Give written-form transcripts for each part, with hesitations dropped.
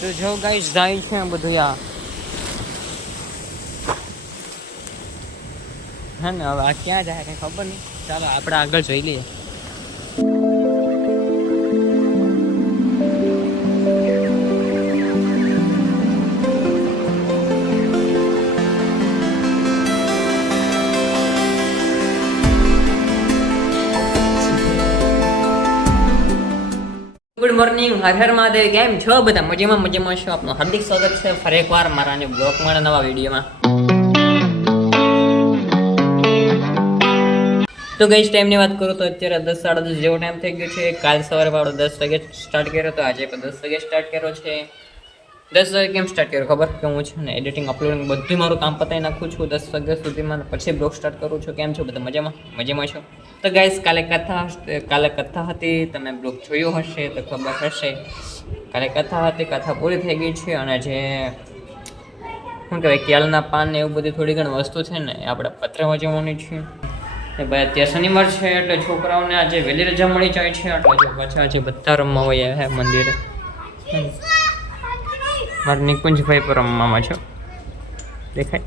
તો જો ગાઈસ જાય છે બધું આ હા ને હવે આ ક્યાં જાય કઈ ખબર નહીં. ચાલો આપણે આગળ જોઈ લઈએ. Good morning, Har Har Mahadev. કેમ છો બધા? મજામાં છો? આપનું હાર્દિક સ્વાગત છે ફરી એકવાર મારા બ્લોગમાં નવા વિડીયોમાં. તો ગઈ ટાઈમની વાત કરું તો અત્યારે 10 સાડા 10 જેવો ટાઈમ થઈ ગયો છે. કાલ સવારે આપણો 10 વાગે સ્ટાર્ટ કર્યો હતો, આજે પણ 10 વાગે સ્ટાર્ટ કર્યો છે. 10 વાગે કેમ સ્ટાર્ટ કર્યો ખબર? કે હું છે ને એડિટિંગ અપલોડિંગ બધું મારું કામ પતાવી નાખું છું 10 વાગ્યા સુધીમાં, પછી બ્લોગ સ્ટાર્ટ કરું છું. કેમ છો બધા? મજામાં છો? તો ગાઈસ કાલે કથા હતી, તમે બ્લોગ જોયો હશે તો ખબર હશે. કાલે કથા હતી, કથા પૂરી થઈ ગઈ છે. અને જે શું કહેવાય કેળના પાન ને એવું બધી થોડી ઘણી વસ્તુ છે ને એ આપણે પતરામાં જવાની છે. ભાઈ અત્યારે શનિવાર છે એટલે છોકરાઓને આજે વહેલી રજા મળી જાય છે, એટલે જો પાછા આજે બધા રમવા વયા છે મંદિરે. મારા નિકુંજભાઈ પર રમવામાં છો દેખાય.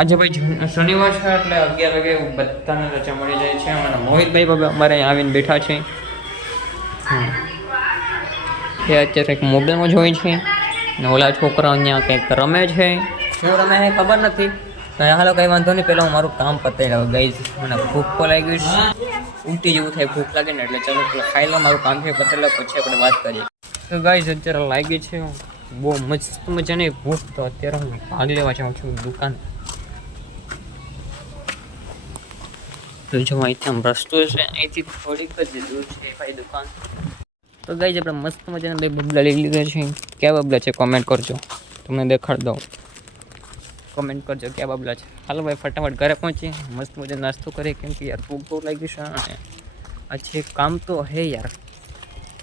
આજે ભાઈ શનિવાર છે એટલે 11 વાગે બધાને રજા મળી જાય છે. અને મોહિતભાઈ બાબા અમારે અહીં આવીને બેઠા છે. એ અત્યારે કંઈક મોબાઈલમાં જોઈ છે ને ઓલા છોકરાઓ અહીંયા કંઈક રમે છે. શું રમે છે ખબર નથી. હાલો કંઈ વાંધો નહીં, પહેલાં હું મારું કામ પતાવી લઉં. ગઈ મને ભૂખ તો લાગી છે, ઉલટી જેવું થાય ભૂખ લાગે ને, એટલે ચાલો ખાઈ લો, મારું કામ છે પતાવી લો, પછી આપણે વાત કરીએ. તો ગાઈઝ અત્યારે લાગી છે બહુ મસ્ત મજાની ભૂખ. તો અત્યારે હું ભાગ લેવા જાઉં છું દુકાન. તો જો અહીંથી આમ રસ્તો છે, અહીંથી થોડીક જ દૂર છે ભાઈ દુકાન. તો ગાઈઝ આપણે મસ્ત મજાના બે બબલા લઈ લીધા છે. ક્યાં બબલા છે કોમેન્ટ કરજો, તમને દેખાડ દઉં. કોમેન્ટ કરજો ક્યાં બબલા છે. હાલો ભાઈ ફટાફટ ઘરે પહોંચીએ, મસ્ત મજા નાસ્તો કરીએ, કેમ કે યાર ભૂખ બહુ લાગી છે. અને અચ્છા એક કામ તો હે યાર,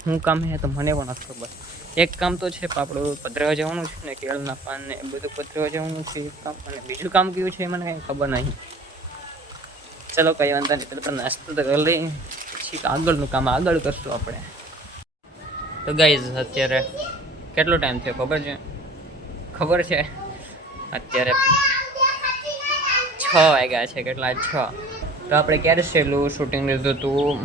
શું કામ હે તો મને પણ નથી ખબર. એક કામ તો છે આપણું પધરાવા જવાનું છે ને, કેળના પાન ને એ બધું પધરાવા જવાનું છે એક કામ. અને બીજું કામ કયું છે એ મને કંઈ ખબર નહીં. ચલો કંઈ વાંધો નહીં, પેલા નાસ્તો તો કરી લઈએ, પછી આગળનું કામ આગળ કરશું આપણે. તો ગાઈઝ અત્યારે કેટલો ટાઈમ થયો ખબર છે? અત્યારે 6 વાગ્યા છે. કેટલા 6? તો આપણે ક્યારે સહેલું શૂટિંગ લીધું હતું?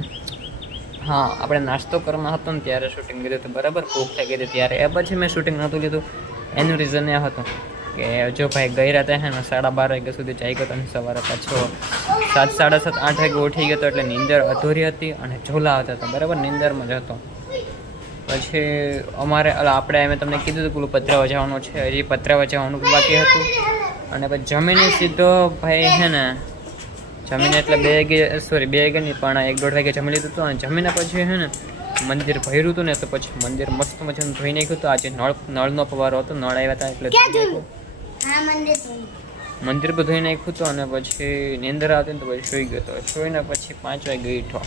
હા, આપણે નાસ્તો કરવાનો હતો ને ત્યારે શૂટિંગ લીધું હતું, બરાબર. ભૂખ થઈ ગઈ હતી ત્યારે. એ પછી મેં શૂટિંગ નહોતું લીધું. એનું રીઝન એ હતું કે જો ભાઈ ગઈ રાતે છે ને 12:30 વાગ્યા સુધી જાગ્યો હતો, અને સવારે પાછો 7, 7:30, 8 વાગે ઉઠી ગયો હતો. એટલે નીંદર અધૂરી હતી અને ઝોલા હતા, બરાબર, નીંદરમાં જ હતો. પછી અમારે આપણે મેં તમને કીધું હતું પેલું પતરાવા જવાનું છે, હજી પતરાવા જવાનું બાકી હતું. અને પછી જમીને સીધો ભાઈ છે ને જમીને એટલે 2 વાગે નહીં પણ 1-1.5 વાગે જમી લીધું હતું. અને જમીને પછી છે ને મંદિર ભર્યું હતું ને, તો પછી મંદિર મસ્ત મજાનું ધોઈ નાખ્યું હતું. આજે નળનો પવારો હતો, નળ આવ્યા હતા એટલે મંદિર પર ધોઈ નાખ્યું હતું. અને પછી નીંદર આવતી ને તો પછી સૂઈ ગયો હતો. સૂઈને પછી 5 વાગે ઉઠ્યો.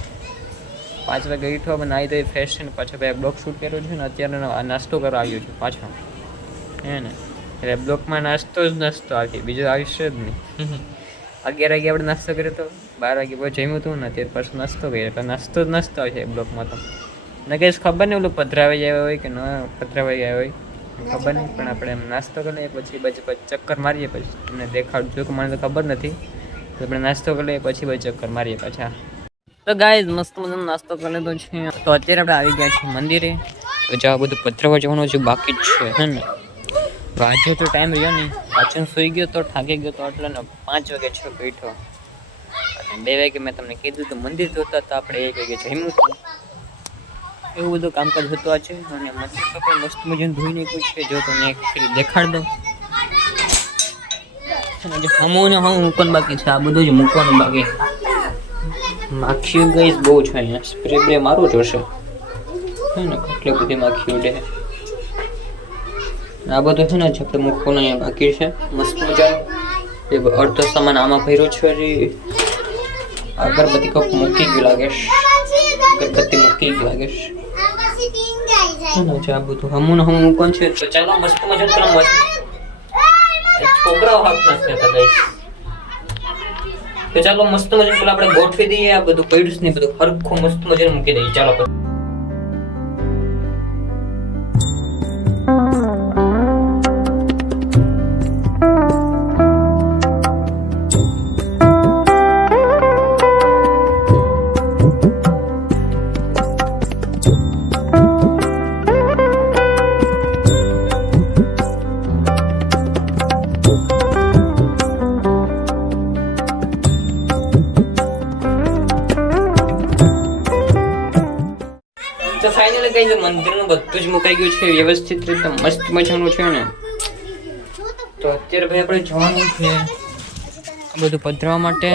5 વાગે ઉઠ્યો, હવે નાહી ધોઈ ફ્રેશ થઈને પાછો ભાઈ બ્લોગ શૂટ કર્યો છે ને અત્યારે નાસ્તો કરવા આવ્યો છું પાછો, હે ને. એટલે બ્લોગમાં નાસ્તો આવી, બીજું આવશે જ નહીં. 11 વાગે આપણે નાસ્તો કર્યો હતો, 12 વાગે પછી જમ્યું હતું ને, અત્યારે પાછું નાસ્તો કર્યો. એટલે નાસ્તો આવશે બ્લોગમાં. તો ને કંઈ ખબર નહીં ઓલું પધરાવાઈ આવ્યા હોય કે ન પધરાવાઈ આવ્યા હોય ખબર નહીં, પણ આપણે એમ નાસ્તો કરી લઈએ, પછી ચક્કર મારીએ, પછી તમને દેખાડજો કે મને તો ખબર નથી. તો આપણે નાસ્તો કરી લઈએ, પછી ચક્કર મારીએ પાછા. તો ગાઈઝ મસ્ત મજાનો નાસ્તો કરી લીધો છે. તો અત્યારે આપણે આવી ગયા છીએ મંદિરે. તો જ્યાં બધું પધરાવા જવાનું છે બાકી જ છે, હે ને. આજે તો ટાઈમ રહ્યો નહીં, પાછળ સૂઈ ગયો તો થાકી ગયો તો એટલે ને 5 વાગે છે બેઠો. અને 2 વાગે મેં તમને કીધું તો મંદિર જોતા હતા આપણે, 1 વાગે જમ્યું હતું. એવું બધું કામકાજ થતું છે. અને મંદિર તો પણ મસ્ત મજાનું ધોઈ નાખ્યું છે. જો તમને એક દેખાડ દઉં, હમું મૂકવાનું બાકી છે, આ બધું જ મૂકવાનું બાકી. માખીઓ ગઈ બહુ છે અહીંયા, સ્પ્રે મારું જોશે, હે ને. કેટલી બધી માખી ઉડે. આ બધું છે ને આપણે મૂકવાનું અહીંયા બાકી છે. મસ્ત મજાનું અડધો સામાન આમાં ભર્યો છે. અગરબત્તી કપ મૂકી ગયું લાગે છે, અગરબત્તી મૂકી ગયું લાગે છે. આ બધું હમું મૂકવાનું છે. તો ચાલો મસ્ત મજાનું છોકરાઓ હાથ નાખતા હતા. તો ચાલો મસ્ત મજાનું પેલા આપણે ગોઠવી દઈએ, આ બધું પડ્યું છે ને બધું હરખું મસ્ત મજાનું મૂકી દઈએ. ચાલો તો ફાઇનલી ગાઈઝ મંદિરનું બધું જ મુકાઈ ગયું છે વ્યવસ્થિત રીતે, મસ્ત મજાનું છે ને. તો અત્યારે ભાઈ આપણે જવાનું છે બધું પધરાવા માટે.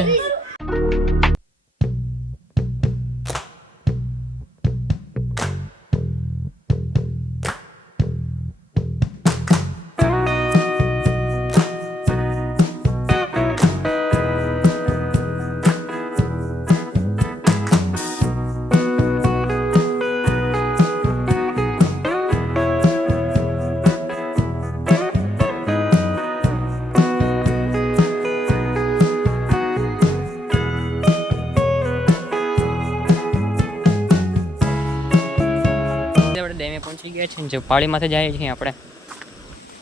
ડેમે પહોંચી ગયા છે, જે પાળીમાંથી જાય છે આપણે.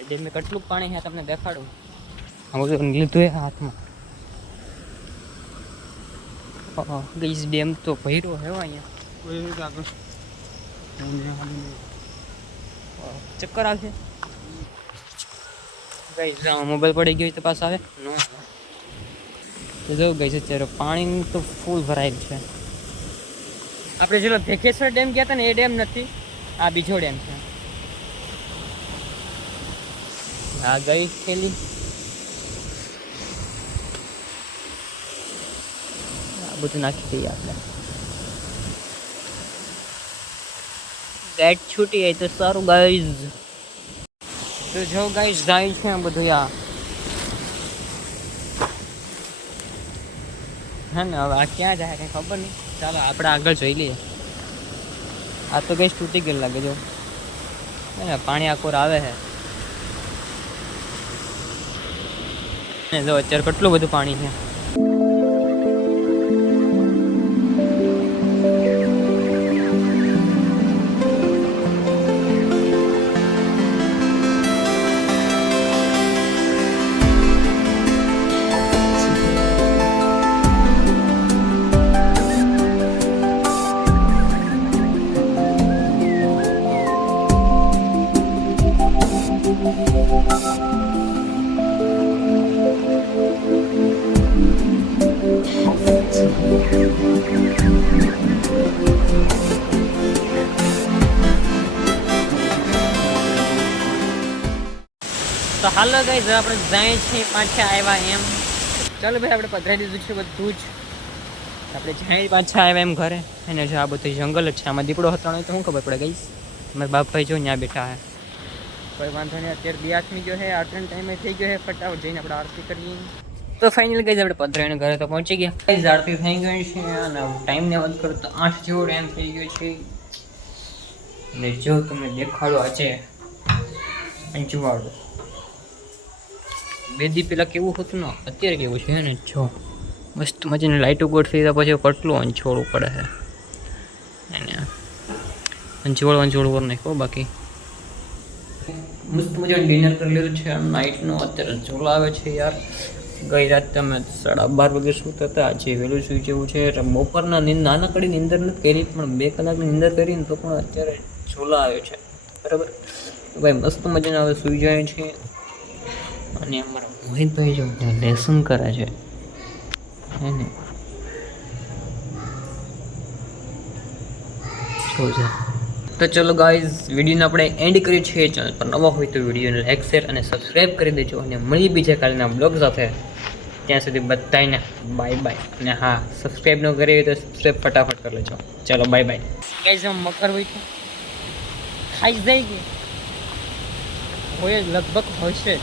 ડેમે કેટલું પાણી છે તમને દેખાડું. બધું લીધું એ હાથમાં. ગઈસ ડેમ તો ભર્યો છે અહીંયા. ચક્કર આવશે ગઈસ. મોબાઈલ પડી ગયો તો પાસ આવે તો જો ગઈસ અત્યારે પાણી તો ફૂલ ભરાયેલ છે. આપણે જેલો ભેખેશ્વર ડેમ ગયા હતા ને એ ડેમ નથી, આ બીજો ડેમ છે. આ ગઈ થેલી. આ બધું નાખી દઈએ આપણે. ગેટ છૂટી જાય તો સારું ગાઈઝ. તો જો ગાઈઝ જાય છે આ બધું આ. હા ને હવે આ ક્યાં જાય કંઈ ખબર નહીં. ચાલો આપણે આગળ જોઈ લઈએ. આ તો કઈ તૂટી ગયેલ લાગે જો પાણી આકોર આવે છે. જો અત્યારે કેટલું બધું પાણી છે. તો હાલો ગાઈઝ આપણે જાય છીએ પાછા આવ્યા એમ. ચાલો ભાઈ આપણે પધરાઈ દીધું છે બધું જ. આપણે જાય પાછા આવ્યા એમ ઘરે. અને જો આ બધું જંગલ જ છે. આમાં દીપડો હતો નહીં તો શું ખબર પડે ગાઈઝ. મારા બાપભાઈ જો ત્યાં બેઠા હે. કોઈ વાંધો નહીં. અત્યારે 2 આથમી ગયો છે, આટલો ટાઈમે થઈ ગયો છે. ફટાફટ જઈને આપણે આરતી કરીએ. તો ફાઇનલી ગાઈઝ આપણે પધરાઈને ઘરે તો પહોંચી ગયા. ગાઈઝ આરતી થઈ ગઈ છે અને ટાઈમને વાત કરું તો 8 જેવો ટાઈમ થઈ ગયો છે. અને જો તમને દેખાડો આજે અંજવાળો 2 દી પહેલાં કેવું હતું ને અત્યારે કેવું છે ને. જો મસ્ત મજાની લાઇટો ગોઠવી દીધા પછી કેટલું અંજોળવું પડે છે. એને અંજોળવું પર નાખ્યો. બાકી મસ્ત મજાનું ડિનર કરી લીધું છે. નાઇટનો અત્યારે ઝોલો આવે છે યાર. ગઈ રાત અમે 12:30 વાગે સૂતા હતા. આજે વહેલું સૂઈ જવું છે. બપોરના નાનકડી નીંદર નથી કરી, પણ 2 કલાકની નીંદર કરીને તો પણ અત્યારે ઝોલા આવે છે. બરાબર. તો ભાઈ મસ્ત મજાના હવે સૂઈ જાય છે. અને અમારા મોહિતભાઈ જો ત્યાં લેસન કરે છે એને જોજે. તો ચલો ગાઈઝ વિડીયોને આપણે એન્ડ કરીએ છીએ. ચેનલ પર નવા હોય તો વિડીયોને લાઈક શેર અને સબસ્ક્રાઈબ કરી દેજો. અને મળી બીજા કાલના બ્લોગ સાથે. ત્યાં સુધી બધાને બાય બાય. અને હા, સબસ્ક્રાઈબ ન કરી હોય તો સબસ્ક્રાઈબ ફટાફટ કરી લેજો. ચલો બાય બાય. ગાઈઝ આમ મકર હોય તો ખાઈ જાય કે હોય લગભગ હશે જ.